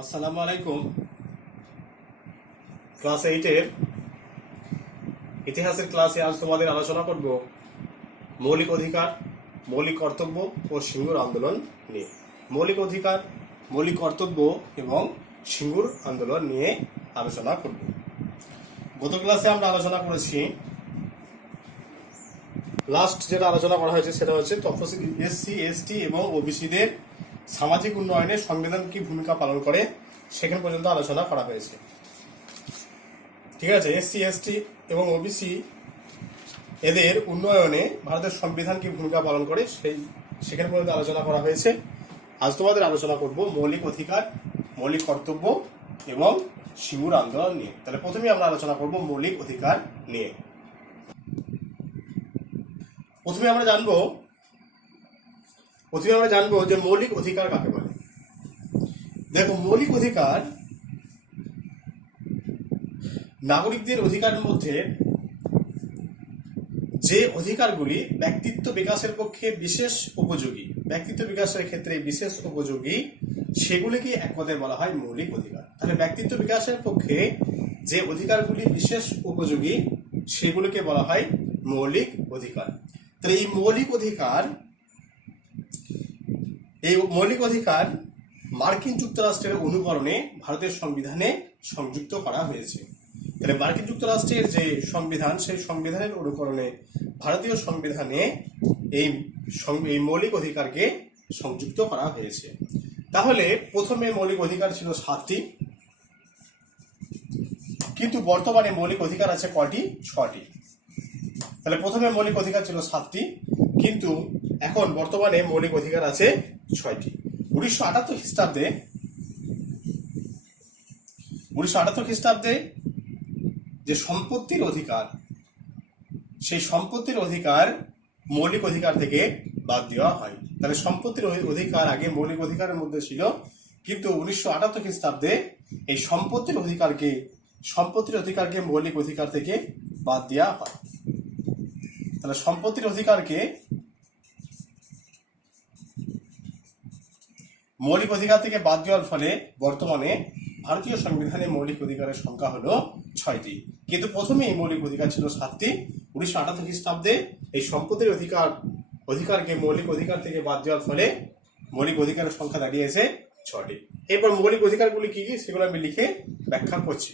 আসসালামু আলাইকুম। ক্লাস 8-এর ইতিহাসের ক্লাসে আজ তোমাদের আলোচনা করব মৌলিক অধিকার, মৌলিক কর্তব্য ও সিঙ্গুর আন্দোলন নিয়ে। মৌলিক অধিকার, মৌলিক কর্তব্য এবং সিঙ্গুর আন্দোলন নিয়ে আলোচনা করব। গত ক্লাসে আমরা আলোচনা করেছি, লাস্ট যেটা আলোচনা করা হয়েছে সেটা হচ্ছে তফসিলি এসসি, এসটি এবং ওবিসিদের সামাজিক উন্নয়নে সংবিধান কি ভূমিকা পালন করে সেখান পর্যন্ত আলোচনা করা হয়েছে। ঠিক আছে, এসসি, এসটি এবং ওবিসি এদের উন্নয়নে ভারতের সংবিধান কি ভূমিকা পালন করে সেখানে পর্যন্ত আলোচনা করা হয়েছে। আজ তোমাদের আলোচনা করব মৌলিক অধিকার, মৌলিক কর্তব্য এবং সিঙ্গুর আন্দোলন নিয়ে। তাহলে প্রথমে আমরা আলোচনা করব মৌলিক অধিকার নিয়ে। প্রথমে আমরা জানবো যে মৌলিক অধিকার কাকে বলে। দেখো, মৌলিক অধিকার নাগরিকদের অধিকারের মধ্যে যে অধিকারগুলি ব্যক্তিত্ব বিকাশের পক্ষে বিশেষ উপযোগী, ব্যক্তিত্ব বিকাশের ক্ষেত্রে বিশেষ উপযোগী, সেগুলিকে এক কথায় বলা হয় মৌলিক অধিকার। তাহলে ব্যক্তিত্ব বিকাশের পক্ষে যে অধিকারগুলি বিশেষ উপযোগী সেগুলিকে বলা হয় মৌলিক অধিকার। তাহলে এই মৌলিক অধিকার মার্কিন যুক্তরাষ্ট্রের অনুকরণে ভারতের সংবিধানে সংযুক্ত করা হয়েছে। তাহলে মার্কিন যুক্তরাষ্ট্রের যে সংবিধান, সেই সংবিধানের অনুকরণে ভারতীয় সংবিধানে এই মৌলিক অধিকারকে সংযুক্ত করা হয়েছে। তাহলে প্রথমে মৌলিক অধিকার ছিল 7টি, কিন্তু বর্তমানে মৌলিক অধিকার আছে কয়টি? 6টি। তাহলে প্রথমে মৌলিক অধিকার ছিল 7টি, কিন্তু এখন বর্তমানে মৌলিক অধিকার আছে 6টি। 1978 খ্রিস্টাব্দে যে সম্পত্তির অধিকার, সেই সম্পত্তির অধিকার মৌলিক অধিকার থেকে বাদ দেওয়া হয়। তাহলে সম্পত্তির অধিকার আগে মৌলিক অধিকারের মধ্যে ছিল, কিন্তু 1978 খ্রিস্টাব্দে এই সম্পত্তির অধিকারকে মৌলিক অধিকার থেকে বাদ দেওয়া হয়। তাহলে সম্পত্তির অধিকারকে মৌলিক অধিকার থেকে বাদ দেওয়ার ফলে বর্তমানে ভারতীয় সংবিধানে মৌলিক অধিকারের সংখ্যা হলো 6টি, কিন্তু প্রথমে এই মৌলিক অধিকার ছিল 7টি। 1978 খ্রিস্টাব্দে এই সম্পত্তির অধিকারকে মৌলিক অধিকার থেকে বাদ দেওয়ার ফলে মৌলিক অধিকারের সংখ্যা দাঁড়িয়েছে 6টি। এরপর মৌলিক অধিকারগুলি কি কি সেগুলো আমি লিখে ব্যাখ্যা করছি।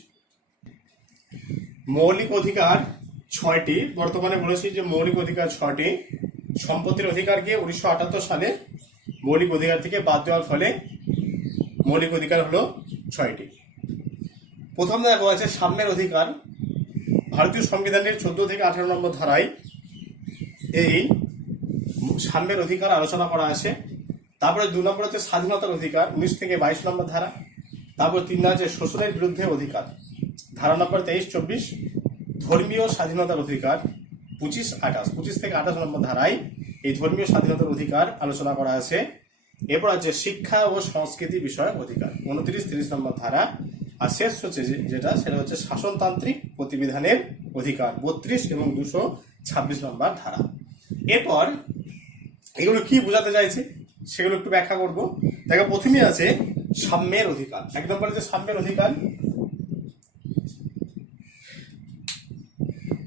মৌলিক অধিকার 6টি, বর্তমানে বলেছি যে মৌলিক অধিকার 6টি। সম্পত্তির অধিকারকে 1978 সালে মৌলিক অধিকার থেকে বাদ দেওয়ার ফলে মৌলিক অধিকার হলো 6টি। প্রথম দেখা আছে সাম্যের অধিকার। ভারতীয় সংবিধানের 14 থেকে 18 নম্বর ধারায় এই সাম্যের অধিকার আলোচনা করা আছে। তারপরে 2 নম্বর হচ্ছে স্বাধীনতার অধিকার, 19 থেকে 22 নম্বর ধারা। তারপর 3 আছে শোষণের বিরুদ্ধে অধিকার, ধারা নম্বর 23-24। ধর্মীয় স্বাধীনতার অধিকার 25 থেকে 28 নম্বর ধারায় এই ধর্মীয় স্বাধীনতার অধিকার আলোচনা করা আছে। এরপর আছে শিক্ষা ও সংস্কৃতি বিষয়ক অধিকার, 29-30 নম্বর ধারা। আর শেষ হচ্ছে সেটা হচ্ছে শাসনতান্ত্রিক প্রতিবিধানের অধিকার, 32 এবং 226 নম্বর ধারা। এরপর এগুলো কি বোঝাতে চাইছে সেগুলো একটু ব্যাখ্যা করব। দেখো, প্রথমে আছে সাম্যের অধিকার। 1 নম্বরে যে সাম্যের অধিকার,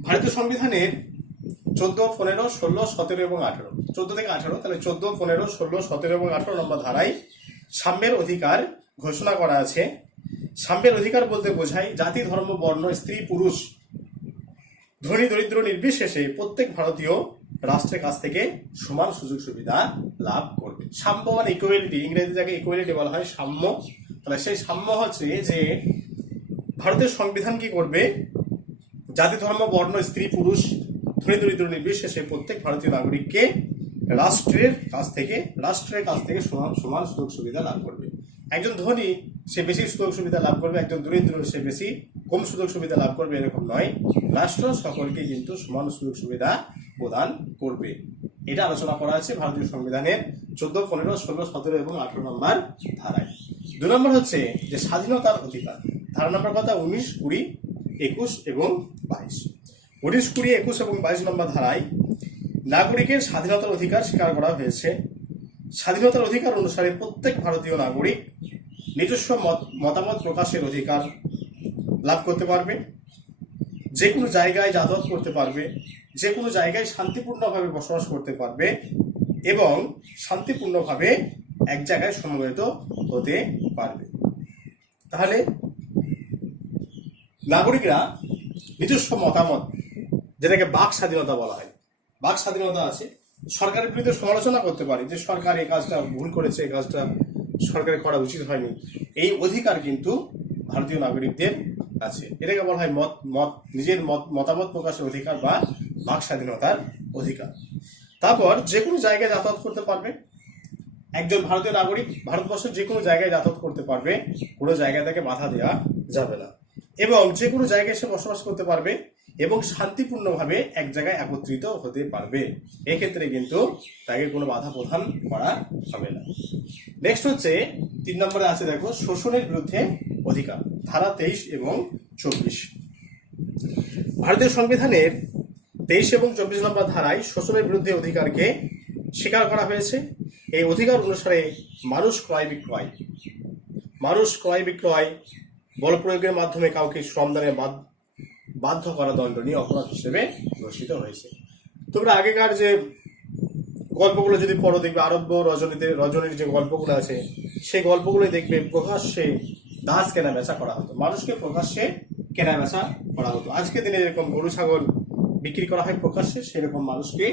ভারতীয় সংবিধানের 14, 15, 16, 17 এবং 18, 14 থেকে 18, তাহলে 14, 15, 16, 17 এবং 18 নম্বর ধারায় সাম্যের অধিকার ঘোষণা করা আছে। সাম্যের অধিকার বলতে বোঝায় জাতি, ধর্ম, বর্ণ, স্ত্রী, পুরুষ, ধনী দরিদ্র নির্বিশেষে প্রত্যেক ভারতীয় রাষ্ট্রের কাছ থেকে সমান সুযোগ সুবিধা লাভ করবে। সাম্য মানে ইকুয়ালিটি, ইংরেজি যাকে ইকুয়ালিটি বলা হয়, সাম্য। তাহলে সেই সাম্য হচ্ছে যে ভারতের সংবিধান কি করবে, জাতি, ধর্ম, বর্ণ, স্ত্রী, পুরুষ, ধনী দরিদ্র নির্বিশেষে প্রত্যেক ভারতীয় নাগরিককে রাষ্ট্রের কাছ থেকে সমান সুযোগ সুবিধা লাভ করবে। একজন ধনী সে বেশি সুযোগ সুবিধা লাভ করবে, একজন দরিদ্র সে বেশি কম সুযোগ সুবিধা লাভ করবে, এরকম নয়। রাষ্ট্র সকলকে কিন্তু সমান সুযোগ সুবিধা প্রদান করবে। এটা আলোচনা করা আছে ভারতীয় সংবিধানের 14, 15, 16, 17 এবং 18 নম্বর ধারায়। 2 নম্বর হচ্ছে যে স্বাধীনতার অধিকার, ধারা নম্বর কথা 19, 20, 21 এবং 22। 19, 20, 21 এবং 22 নম্বর ধারায় নাগরিকের স্বাধীনতার অধিকার স্বীকার করা হয়েছে। স্বাধীনতার অধিকার অনুসারে প্রত্যেক ভারতীয় নাগরিক নিজস্ব মতামত প্রকাশের অধিকার লাভ করতে পারবে, যে কোনো জায়গায় যাতায়াত করতে পারবে, যে কোনো জায়গায় শান্তিপূর্ণভাবে বসবাস করতে পারবে এবং শান্তিপূর্ণভাবে এক জায়গায় সমবেত হতে পারবে। তাহলে নাগরিকরা নিজস্ব মতামত, যেটাকে বাক স্বাধীনতা বলা হয়, বাক স্বাধীনতা আছে, সরকারের বিরুদ্ধে সমালোচনা করতে পারে যে সরকার এই কাজটা ভুল করেছে, এই কাজটা সরকারের করা উচিত হয়নি, এই অধিকার কিন্তু ভারতীয় নাগরিকদের আছে। এটাকে বলা হয় নিজের মতামত প্রকাশের অধিকার বা বাক স্বাধীনতার অধিকার। তারপর যে কোনো জায়গায় যাতায়াত করতে পারবে, একজন ভারতীয় নাগরিক ভারতবর্ষের যে কোনো জায়গায় যাতায়াত করতে পারবে, কোনো জায়গা থেকে বাধা দেওয়া যাবে না, এবং যে কোনো জায়গায় সে বসবাস করতে পারবে এবং শান্তিপূর্ণভাবে এক জায়গায় একত্রিত হতে পারবে। এক্ষেত্রে কিন্তু তাকে কোনো বাধা প্রদান করা হবে না। নেক্সট হচ্ছে 3 নম্বরে আছে, দেখো, শোষণের বিরুদ্ধে অধিকার, ধারা 23 এবং 24। ভারতীয় সংবিধানের 23 এবং 24 নম্বর ধারায় শোষণের বিরুদ্ধে অধিকারকে স্বীকার করা হয়েছে। এই অধিকার অনুসারে মানুষ ক্রয় বিক্রয় বল প্রয়োগের মাধ্যমে কাউকে শ্রমদানে বাধ্য করা দণ্ডনীয় অপরাধ হিসেবে ঘোষিত হয়েছে। তোমরা আগেকার যে গল্পগুলো যদি পড়ো, দেখবে আরব্য রজনীর যে গল্পগুলো আছে, সেই গল্পগুলো দেখবে প্রকাশ্যে দাস কেনা বেচা করা হতো, মানুষকে প্রকাশ্যে কেনা বেচা করা হতো। আজকে দিনে যেরকম গরু ছাগল বিক্রি করা হয় প্রকাশ্যে, সেরকম মানুষকে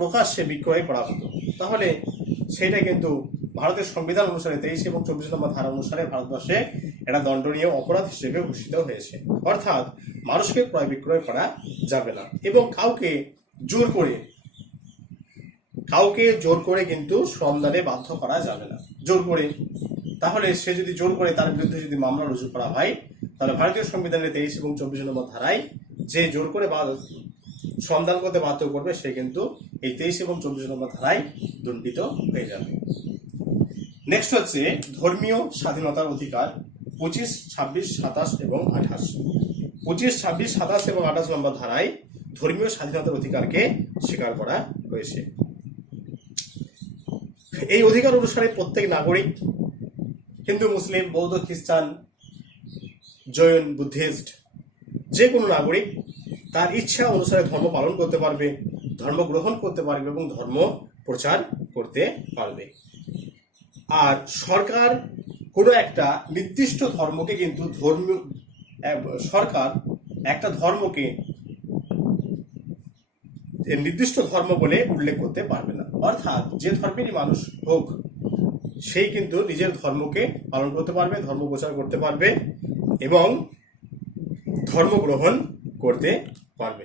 প্রকাশ্যে বিক্রয় করা হতো। তাহলে সেটা কিন্তু ভারতের সংবিধান অনুসারে 23 এবং 24 নম্বর ধারা অনুসারে ভারতবর্ষে এটা দণ্ডনীয় অপরাধ হিসেবে ঘোষিত হয়েছে। অর্থাৎ মানুষকে ক্রয় বিক্রয় করা যাবে না এবং কাউকে জোর করে কিন্তু শ্রমদানে বাধ্য করা যাবে না, জোর করে। তাহলে সে যদি জোর করে, তার বিরুদ্ধে যদি মামলা রুজু করা হয়, তাহলে ভারতীয় সংবিধানের 23 এবং 24 নম্বর ধারায় যে জোর করে শ্রমদান করতে বাধ্য করবে, সে কিন্তু এই 23 এবং 24 নম্বর ধারায় দণ্ডিত হয়ে যাবে। নেক্সট হচ্ছে ধর্মীয় স্বাধীনতার অধিকার, 25, 26, 27 এবং 28। 25, 26, 27 এবং 28 নম্বর ধারায় ধর্মীয় স্বাধীনতার অধিকারকে স্বীকার করা হয়েছে। এই অধিকার অনুসারে প্রত্যেক নাগরিক, হিন্দু, মুসলিম, বৌদ্ধ, খ্রিস্টান, জৈন, বুদ্ধিস্ট, যে কোনো নাগরিক তার ইচ্ছা অনুসারে ধর্ম পালন করতে পারবে, ধর্ম গ্রহণ করতে পারবে এবং ধর্ম প্রচার করতে পারবে। আর সরকার কোনো একটা নির্দিষ্ট ধর্মকে কিন্তু সরকার একটা ধর্মকে নির্দিষ্ট ধর্ম বলে উল্লেখ করতে পারবে না। অর্থাৎ যে ধর্মেরই মানুষ হোক, সেই কিন্তু নিজের ধর্মকে পালন করতে পারবে, ধর্ম প্রচার করতে পারবে এবং ধর্ম গ্রহণ করতে পারবে।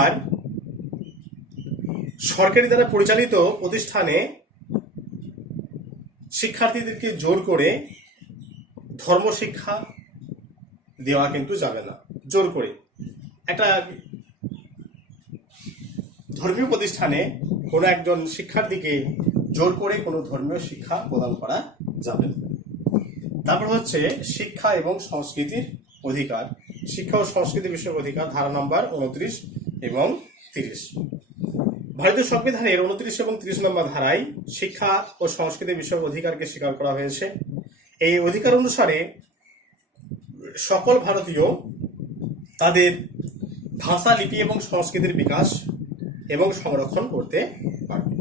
আর সরকারি দ্বারা পরিচালিত প্রতিষ্ঠানে শিক্ষার্থীদেরকে জোর করে ধর্ম শিক্ষা দেওয়া কিন্তু যাবে না। জোর করে একটা ধর্মীয় প্রতিষ্ঠানে কোনো একজন শিক্ষার্থীকে জোর করে কোনো ধর্মীয় শিক্ষা প্রদান করা যাবে না। তারপর হচ্ছে শিক্ষা এবং সংস্কৃতির অধিকার, শিক্ষা ও সংস্কৃতি বিষয়ক অধিকার, ধারা নম্বর 29 এবং 30। ভারতীয় সংবিধানের 29 এবং 30 নম্বর ধারায় শিক্ষা ও সংস্কৃতি বিষয়ক অধিকারকে স্বীকার করা হয়েছে। এই অধিকার অনুসারে সকল ভারতীয় তাদের ভাষা, লিপি এবং সংস্কৃতির বিকাশ এবং সংরক্ষণ করতে পারবে।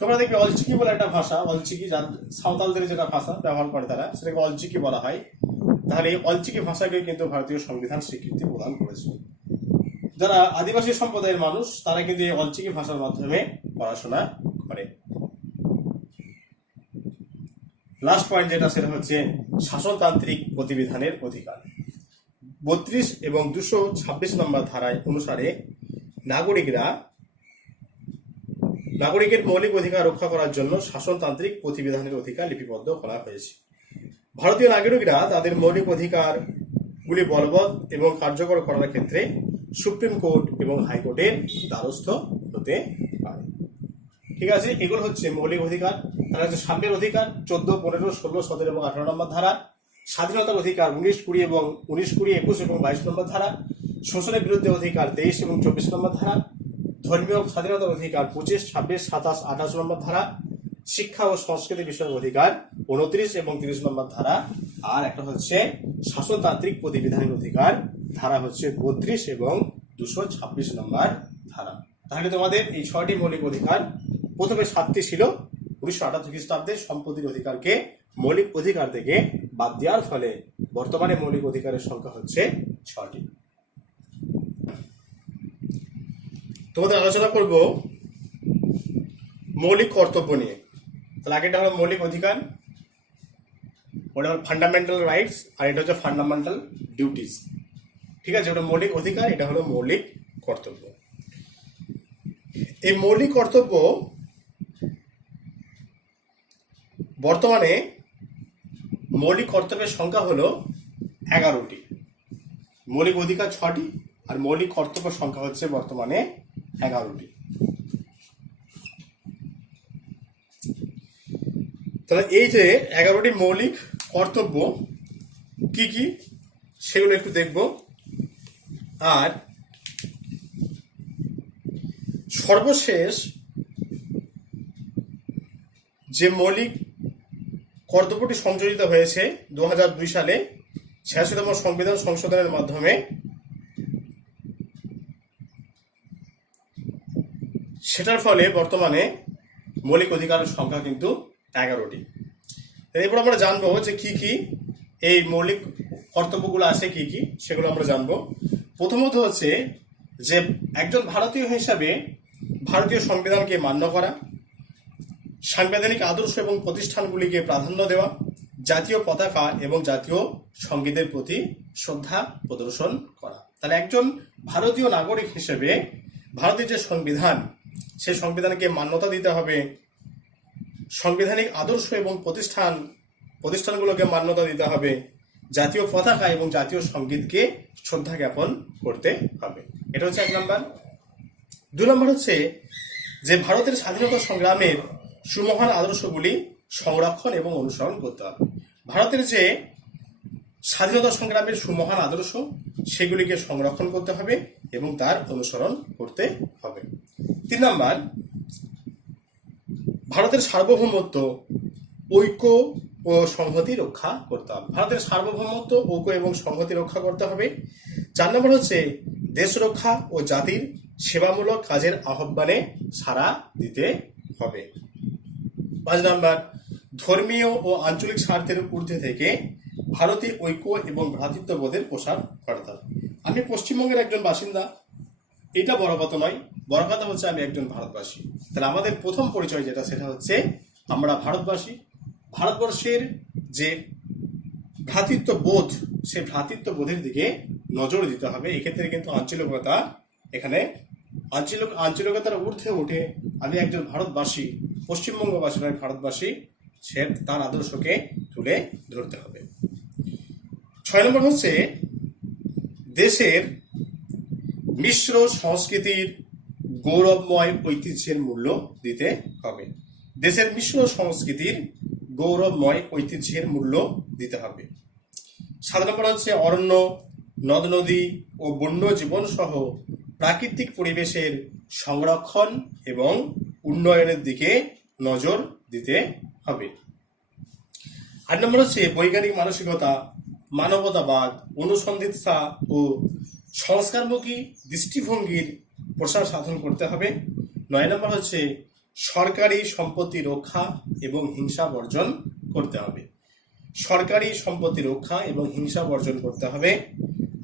তোমরা দেখবে অলচিকি বলে একটা ভাষা, অলচিকি সাঁওতালদের যেটা ভাষা ব্যবহার করে তারা, সেটাকে অলচিকি বলা হয়। তাহলে এই অলচিকি ভাষাকে কিন্তু ভারতীয় সংবিধান স্বীকৃতি প্রদান করেছে। যারা আদিবাসী সম্প্রদায়ের মানুষ, তারা কিন্তু এই অলচিকি ভাষার মাধ্যমে পড়াশোনা করে। লাস্ট পয়েন্ট যেটা, সেটা হচ্ছে শাসনতান্ত্রিক প্রতিবিধানের অধিকার। 32 এবং 226 নম্বর ধারায় অনুসারে নাগরিকের মৌলিক অধিকার রক্ষা করার জন্য শাসনতান্ত্রিক প্রতিবিধানের অধিকার লিপিবদ্ধ করা হয়েছে। ভারতীয় নাগরিকরা তাদের মৌলিক অধিকারগুলি বলবৎ এবং কার্যকর করার ক্ষেত্রে সুপ্রিম কোর্ট এবং হাইকোর্টের দ্বারস্থ হতে পারে। ঠিক আছে, এগুলো হচ্ছে মৌলিক অধিকার। তারা হচ্ছে সাম্যের অধিকার 14, 15, 16, 17 এবং 18 নম্বর ধারা, স্বাধীনতার অধিকার 19, 20 এবং 19, 20, 21 এবং 22 নম্বর ধারা, শোষণের বিরুদ্ধে অধিকার 23 এবং 24 নম্বর ধারা, ধর্মীয় স্বাধীনতার অধিকার 25, 26, 27, 28 নম্বর ধারা, শিক্ষা ও সংস্কৃতি বিষয়ক অধিকার 29 এবং 30 নম্বর ধারা, আর একটা হচ্ছে শাসনতান্ত্রিক প্রতিবিধানের অধিকার, ধারা হচ্ছে 32 এবং 226 নম্বর ধারা। তাহলে তোমাদের এই 6টি মৌলিক অধিকার, প্রথমে 7টি ছিল 1978 খ্রিস্টাব্দে সম্পত্তির অধিকারকে মৌলিক অধিকার থেকে বাদ দেওয়ার ফলে বর্তমানে মৌলিক অধিকারের সংখ্যা হচ্ছে 6টি। তোমাদের আলোচনা করব মৌলিক কর্তব্য নিয়ে। তাহলে আগেটা হলো মৌলিক অধিকার, ওটা হলো ফান্ডামেন্টাল রাইটস, আর এটা হচ্ছে ফান্ডামেন্টাল ডিউটিস। ঠিক আছে, ওটা মৌলিক অধিকার, এটা হলো মৌলিক কর্তব্য। এই মৌলিক কর্তব্য বর্তমানে মৌলিক কর্তব্যের সংখ্যা হলো 11টি। মৌলিক অধিকার 6টি আর মৌলিক কর্তব্যের সংখ্যা হচ্ছে বর্তমানে 11টি। তাহলে এই যে 11টি মৌলিক কর্তব্য কি কি সেগুলো একটু দেখব। আর সর্বশেষ যে মৌলিক কর্তব্যটি সংযোজিত হয়েছে 2002 সালে 86তম সংবিধান সংশোধনের মাধ্যমে, সেটার ফলে বর্তমানে মৌলিক অধিকারের সংখ্যা কিন্তু 11টি। এরপর আমরা জানবো যে কি কি এই মৌলিক কর্তব্যগুলো আছে, কি কি সেগুলো আমরা জানবো। প্রথমত হচ্ছে যে একজন ভারতীয় হিসাবে ভারতীয় সংবিধানকে মান্য করা, সাংবিধানিক আদর্শ এবং প্রতিষ্ঠানগুলিকে প্রাধান্য দেওয়া, জাতীয় পতাকা এবং জাতীয় সঙ্গীতের প্রতি শ্রদ্ধা প্রদর্শন করা। তাহলে একজন ভারতীয় নাগরিক হিসেবে ভারতের যে সংবিধান, সেই সংবিধানকে মান্যতা দিতে হবে, সাংবিধানিক আদর্শ এবং প্রতিষ্ঠানগুলোকে মান্যতা দিতে হবে, জাতীয় পতাকা এবং জাতীয় সঙ্গীতকে শ্রদ্ধা জ্ঞাপন করতে হবে। এটা হচ্ছে 1 নম্বর। 2 নম্বর হচ্ছে যে ভারতের স্বাধীনতা সংগ্রামের সুমহান আদর্শগুলি সংরক্ষণ এবং অনুসরণ করতে হবে। ভারতের যে স্বাধীনতা সংগ্রামের সুমহান আদর্শ, সেগুলিকে সংরক্ষণ করতে হবে এবং তার অনুসরণ করতে হবে। 3 নম্বর, ভারতের সার্বভৌমত্ব, ঐক্য ও সংহতি রক্ষা করতে হবে। ভারতের সার্বভৌমত্ব, ঐক্য এবং সংহতি রক্ষা করতে হবে। 4 নম্বর হচ্ছে দেশ রক্ষা ও জাতির সেবামূলক কাজের আহ্বানে সাড়া দিতে হবে। 5 নম্বর, ধর্মীয় ও আঞ্চলিক স্বার্থের ঊর্ধ্বে থেকে ভারতীয় ঐক্য এবং ভ্রাতৃত্ববোধের প্রসার ঘটাতে হবে। আমি পশ্চিমবঙ্গের একজন বাসিন্দা, এটা বড় কথা নয়, বড় কথা হচ্ছে আমি একজন ভারতবাসী। তাহলে আমাদের প্রথম পরিচয় যেটা, সেটা হচ্ছে আমরা ভারতবাসী। ভারতবর্ষের যে ভ্রাতৃত্ববোধ, সেই ভ্রাতৃত্ববোধের দিকে নজর দিতে হবে। এক্ষেত্রে কিন্তু আঞ্চলিকতা, এখানে আঞ্চলিকতার ঊর্ধ্বে উঠে আমি একজন ভারতবাসী, পশ্চিমবঙ্গবাসী নয়, ভারতবাসী, সে তার আদর্শকে তুলে ধরতে হবে। 6 নম্বর হচ্ছে দেশের মিশ্র সংস্কৃতির গৌরবময় ঐতিহ্যের মূল্য দিতে হবে। দেশের মিশ্র সংস্কৃতির গৌরবময় ঐতিহ্যের মূল্য দিতে হবে। 7 নম্বর হচ্ছে অরণ্য, নদ নদী ও বন্য জীবন সহ প্রাকৃতিক পরিবেশের সংরক্ষণ এবং উন্নয়নের দিকে নজর দিতে হবে। 8 নম্বর হচ্ছে বৈজ্ঞানিক মানসিকতা, মানবতাবাদ, অনুসন্ধিৎসা ও সংস্কারমুখী দৃষ্টিভঙ্গির প্রসার সাধন করতে হবে। 9 নম্বর হচ্ছে সরকারি সম্পত্তি রক্ষা এবং হিংসা বর্জন করতে হবে। সরকারি সম্পত্তি রক্ষা এবং হিংসা বর্জন করতে হবে।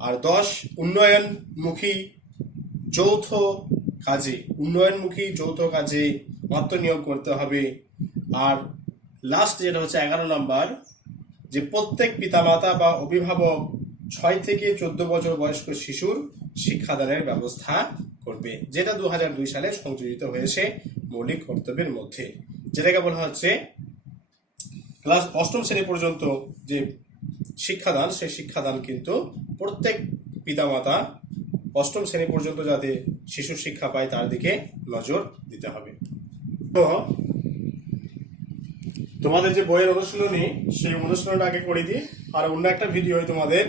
আর 10, উন্নয়নমুখী যৌথ কাজে আত্মনিয়োগ করতে হবে। আর লাস্ট যেটা হচ্ছে 11 নম্বর, যে প্রত্যেক পিতামাতা বা অভিভাবক 6 থেকে 14 বছর বয়স্ক শিশুর শিক্ষাদানের ব্যবস্থা করবে, যেটা 2002 সালে সংযোজিত হয়েছে মৌলিক কর্তব্যের মধ্যে, যেটাকে বলা হচ্ছে ক্লাস 8ম শ্রেণী পর্যন্ত যে শিক্ষাদান, সেই শিক্ষাদান কিন্তু প্রত্যেক পিতামাতা 8ম শ্রেণী পর্যন্ত যাতে শিশু শিক্ষা পায় তার দিকে নজর দিতে হবে। তো তোমাদের যে বইয়ের অনুশীলনী, সেই অনুশীলনটা আগে করে দিই, আর অন্য একটা ভিডিও তোমাদের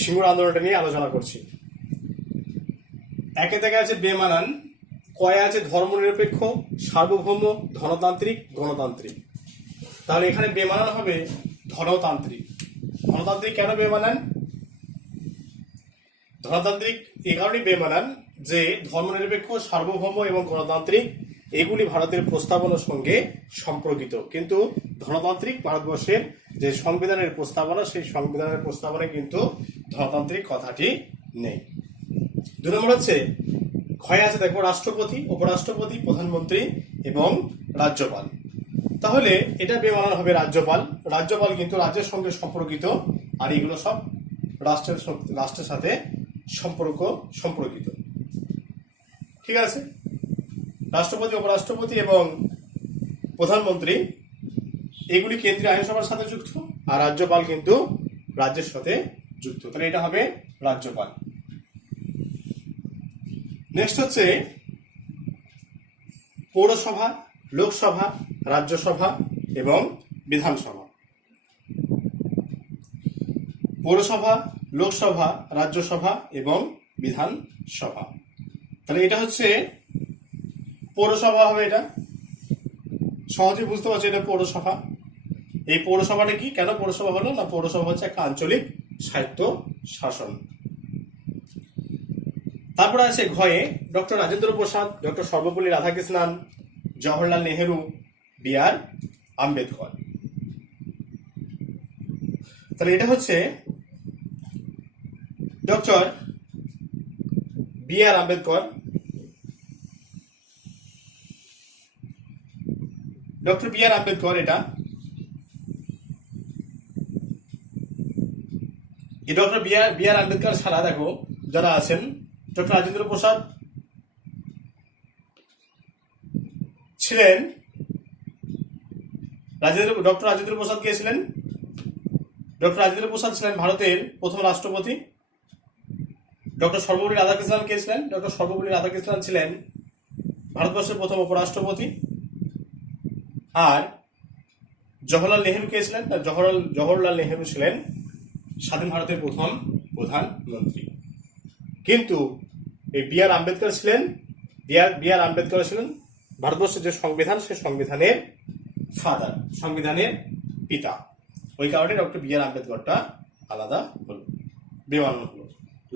সিঙ্গুর আন্দোলনটা নিয়ে আলোচনা করছি। 1 থেকে আছে বেমানান কয়ে আছে ধর্মনিরপেক্ষ, সার্বভৌম, ধনতান্ত্রিক, গণতান্ত্রিক। তাহলে এখানে বেমানান হবে ধনতান্ত্রিক। ধনতান্ত্রিক কেন বেমানান? ধনতান্ত্রিক এই কারণেই বেমানান যে ধর্মনিরপেক্ষ, সার্বভৌম এবং গণতান্ত্রিক এগুলি ভারতের প্রস্তাবনার সঙ্গে সম্পর্কিত, কিন্তু ধনতান্ত্রিক ভারতবর্ষের যে সংবিধানের প্রস্তাবনা সেই সংবিধানের প্রস্তাবনায় কিন্তু ধনতান্ত্রিক কথাটি নেই। 2 নম্বর হচ্ছে ক্ষয় আছে দেখো রাষ্ট্রপতি, উপরাষ্ট্রপতি, প্রধানমন্ত্রী এবং রাজ্যপাল। তাহলে এটা বেমানান হবে রাজ্যপাল। রাজ্যপাল কিন্তু রাজ্যের সঙ্গে সম্পর্কিত, আর এগুলো সব রাষ্ট্রের সাথে সম্পর্কিত। ঠিক আছে, রাষ্ট্রপতি, উপরাষ্ট্রপতি এবং প্রধানমন্ত্রী এগুলি কেন্দ্রীয় আইনসভার সাথে যুক্ত, আর রাজ্যপাল কিন্তু রাজ্যের সাথে যুক্ত। তাহলে এটা হবে রাজ্যপাল। নেক্সট হচ্ছে পৌরসভা, লোকসভা, রাজ্যসভা এবং বিধানসভা। পৌরসভা, লোকসভা, রাজ্যসভা এবং বিধানসভা। তাহলে এটা হচ্ছে পৌরসভা হবে, এটা সহজে বুঝতে পারছি এটা পৌরসভা। এই পৌরসভাটা কি, কেন পৌরসভা হলো না, পৌরসভা হচ্ছে একটা আঞ্চলিক স্বায়ত্ত শাসন। তারপরে আছে ঘয়ে doctor Rajendra Prasad, doctor Sarvepalli Radhakrishnan, Jawaharlal Nehru, B.R.. Ambedkar. তাহলে এটা হচ্ছে doctor B.R.. Ambedkar. Doctor B.R.. Ambedkar এটা ডক্টর বি.আর. আম্বেদকর ছাড়া দেখো যারা আছেন, ডক্টর রাজেন্দ্র প্রসাদ ছিলেন, ডক্টর রাজেন্দ্র প্রসাদ কে ছিলেন? ডক্টর রাজেন্দ্র প্রসাদ ছিলেন ভারতের প্রথম রাষ্ট্রপতি। ডক্টর সর্বপল্লী রাধাকৃষ্ণন কে ছিলেন? ডক্টর সর্বপল্লী রাধাকৃষ্ণন ছিলেন ভারতবর্ষের প্রথম উপরাষ্ট্রপতি। আর জওহরলাল নেহেরু কে ছিলেন? জওহরলাল নেহেরু ছিলেন স্বাধীন ভারতের প্রথম প্রধানমন্ত্রী। কিন্তু এই বি.আর. আম্বেদকর ছিলেন ভারতবর্ষের যে সংবিধান, সেই সংবিধানের ফাদার, সংবিধানের পিতা। ওই কারণে ডক্টর বি.আর. আম্বেদকরটা আলাদা হলো, বেমানান হলো।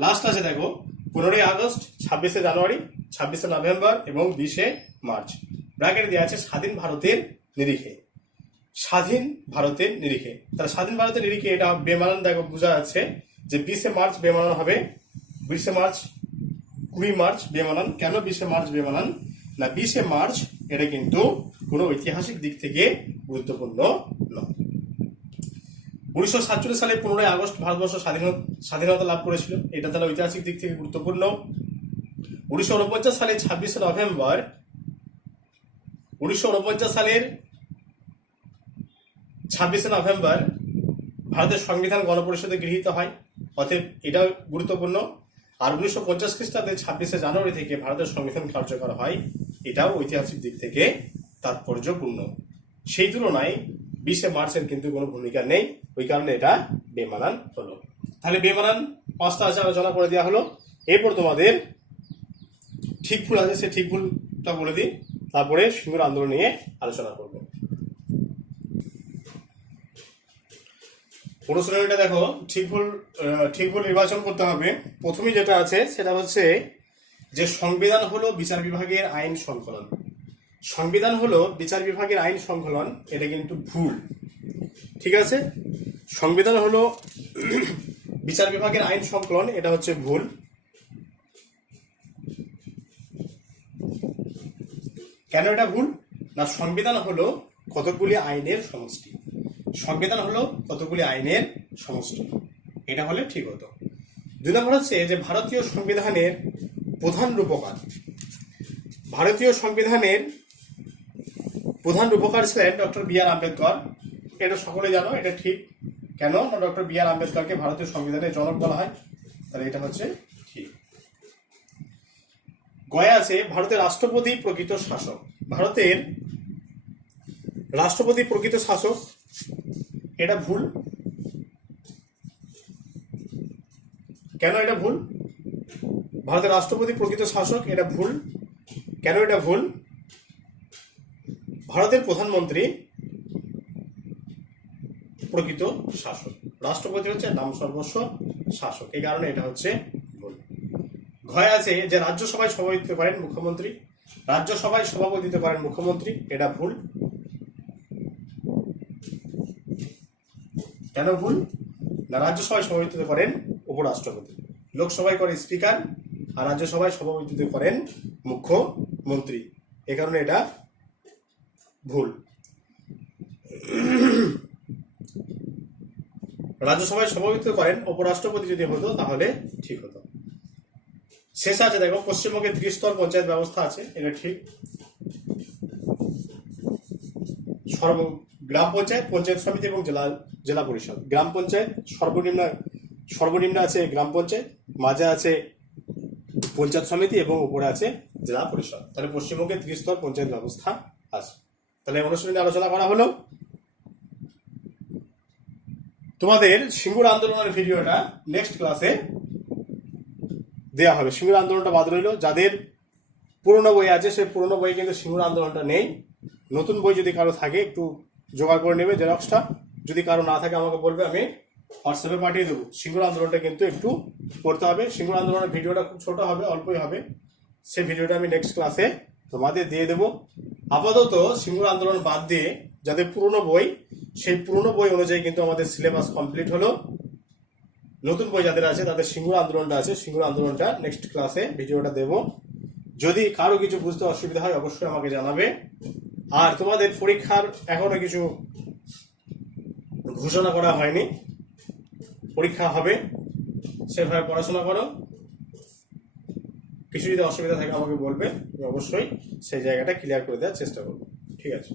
লাস্ট আছে দেখো 15ই আগস্ট, 26শে জানুয়ারি, 26শে নভেম্বর এবং 20শে মার্চ। ব্র্যাকেটে দেওয়া আছে স্বাধীন ভারতের নিরিখে। স্বাধীন ভারতের নিরিখে, তাহলে স্বাধীন ভারতের নিরিখে এটা বেমানান দেখো বোঝা যাচ্ছে যে 20শে মার্চ বেমানান হবে। 20শে মার্চ, 20 মার্চ বেমানান। কেন 20শে মার্চ বেমানান না, 20শে মার্চ এটা কিন্তু কোনো ঐতিহাসিক দিক থেকে গুরুত্বপূর্ণ নয়। 1947 সালে 15ই আগস্ট ভারতবর্ষ স্বাধীনতা লাভ করেছিল, এটা তাহলে ঐতিহাসিক দিক থেকে গুরুত্বপূর্ণ। 1949 সালে 26শে নভেম্বর, 1949 সালের 26শে নভেম্বর ভারতের সংবিধান গণপরিষদে গৃহীত হয়, অতএব এটাও গুরুত্বপূর্ণ। আর 1950 খ্রিস্টাব্দে 26শে জানুয়ারি থেকে ভারতের সংবিধান কার্যকর হয়, এটাও ঐতিহাসিক দিক থেকে তাৎপর্যপূর্ণ। সেই তুলনায় 20শে মার্চের কিন্তু কোনো ভূমিকা নেই, ওই কারণে এটা বেমানান হলো। তাহলে বেমানান 5টা আছে, আলোচনা করে দেওয়া হলো। এরপর তোমাদের ঠিক ভুল আছে, সে ঠিক ভুলটা বলে দিই, তারপরে সিঙ্গুর আন্দোলন নিয়ে আলোচনা করবো। অনুশীলনীটা দেখো, ঠিক ভুল নির্বাচন করতে হবে। প্রথমেই যেটা আছে সেটা হচ্ছে যে সংবিধান হলো বিচার বিভাগের আইন সংকলন। সংবিধান হলো বিচার বিভাগের আইন সংকলন, এটা কিন্তু ভুল। ঠিক আছে, সংবিধান হলো বিচার বিভাগের আইন সংকলন, এটা হচ্ছে ভুল। কেন এটা ভুল না, সংবিধান হলো কতগুলি আইনের সমষ্টি। সংবিধান হলো কতগুলি আইনের সমষ্টি, এটা হলে ঠিক হতো। 2 নম্বর হচ্ছে যে ভারতীয় সংবিধানের প্রধান রূপকার। ভারতীয় সংবিধানের প্রধান রূপকার ছিলেন ডক্টর বি.আর. আম্বেদকর। এটা সকলে জানো, এটা ঠিক। কেন না, ডক্টর বি.আর. আম্বেদকরকে ভারতীয় সংবিধানের জনক বলা হয়, তাহলে এটা হচ্ছে ঠিক। গয়া আছে ভারতের রাষ্ট্রপতি প্রকৃত শাসক। ভারতের রাষ্ট্রপতি প্রকৃত শাসক, এটা ভুল। কেন এটা ভুল? ভারতের রাষ্ট্রপতি প্রকৃত শাসক, এটা ভুল। কেন এটা ভুল? ভারতের প্রধানমন্ত্রী প্রকৃত শাসক, রাষ্ট্রপতি হচ্ছে নাম সর্বস্ব শাসক, এই কারণে এটা হচ্ছে ভুল। ঘয় আছে যে রাজ্যসভায় সভাপতি দিতে পারেন মুখ্যমন্ত্রী, রাজ্যসভায় সভাপতি দিতে পারেন মুখ্যমন্ত্রী, এটা ভুল। কেন ভুল? না, রাজ্যসভায় সভাপতি দিতে পারেন উপরাষ্ট্রপতি, লোকসভায় করে স্পিকার, আর রাজ্যসভায় সভাপতি দিতে পারেন মুখ্যমন্ত্রী, এ কারণে এটা ভুল। রাজ্যসভায় সভাপতিত্ব করেন উপরাষ্ট্রপতি যদি হতো তাহলে ঠিক হতো। শেষ আছে দেখো, পশ্চিমবঙ্গে ত্রিস্তর পঞ্চায়েত ব্যবস্থা আছে, এটা ঠিক। গ্রাম পঞ্চায়েত, পঞ্চায়েত সমিতি এবং জেলা পরিষদ। গ্রাম পঞ্চায়েত সর্বনিম্ন আছে গ্রাম পঞ্চায়েত, মাঝে আছে পঞ্চায়েত সমিতি এবং উপরে আছে জেলা পরিষদ। তাহলে পশ্চিমবঙ্গে ত্রিস্তর পঞ্চায়েত ব্যবস্থা আছে। তাহলে অনুশীলনী আলোচনা করা হলো। তোমাদের সিঙ্গুর আন্দোলনের ভিডিওটা নেক্সট ক্লাসে দেওয়া হবে। সিঙ্গুর আন্দোলনটা বাদ রইল। যাদের পুরনো বই আছে সেই পুরনো বই কিন্তু সিঙ্গুর আন্দোলনটা নেই। নতুন বই যদি কারো থাকে একটু জোগাড় করে নেবে জেরক্সটা, যদি কারো না থাকে আমাকে বলবে, আমি হোয়াটসঅ্যাপে পাঠিয়ে দেবো। সিঙ্গুর আন্দোলনটা কিন্তু একটু পড়তে হবে। সিঙ্গুর আন্দোলনের ভিডিওটা খুব ছোট হবে, অল্পই হবে, সেই ভিডিওটা আমি নেক্সট ক্লাসে তোমাদের দিয়ে দেবো। আপাতত সিঙ্গুর আন্দোলন বাদ দিয়ে যাদের পুরনো বই, সেই পুরনো বই অনুযায়ী কিন্তু আমাদের সিলেবাস কমপ্লিট হলো। নতুন বই যাদের আছে তাদের সিঙ্গুর আন্দোলনটা আছে, সিঙ্গুর আন্দোলনটা নেক্সট ক্লাসে ভিডিওটা দেবো। যদি কারো কিছু বুঝতে অসুবিধা হয় অবশ্যই আমাকে জানাবে। আর তোমাদের পরীক্ষার এখনো কিছু ঘোষণা করা হয়নি, পরীক্ষা হবে, সেভাবে পড়াশোনা করো। কিছু যদি অসুবিধা থাকে আমাকে বলবে, আমি অবশ্যই সেই জায়গাটা ক্লিয়ার করে দেওয়ার চেষ্টা করবো। ঠিক আছে।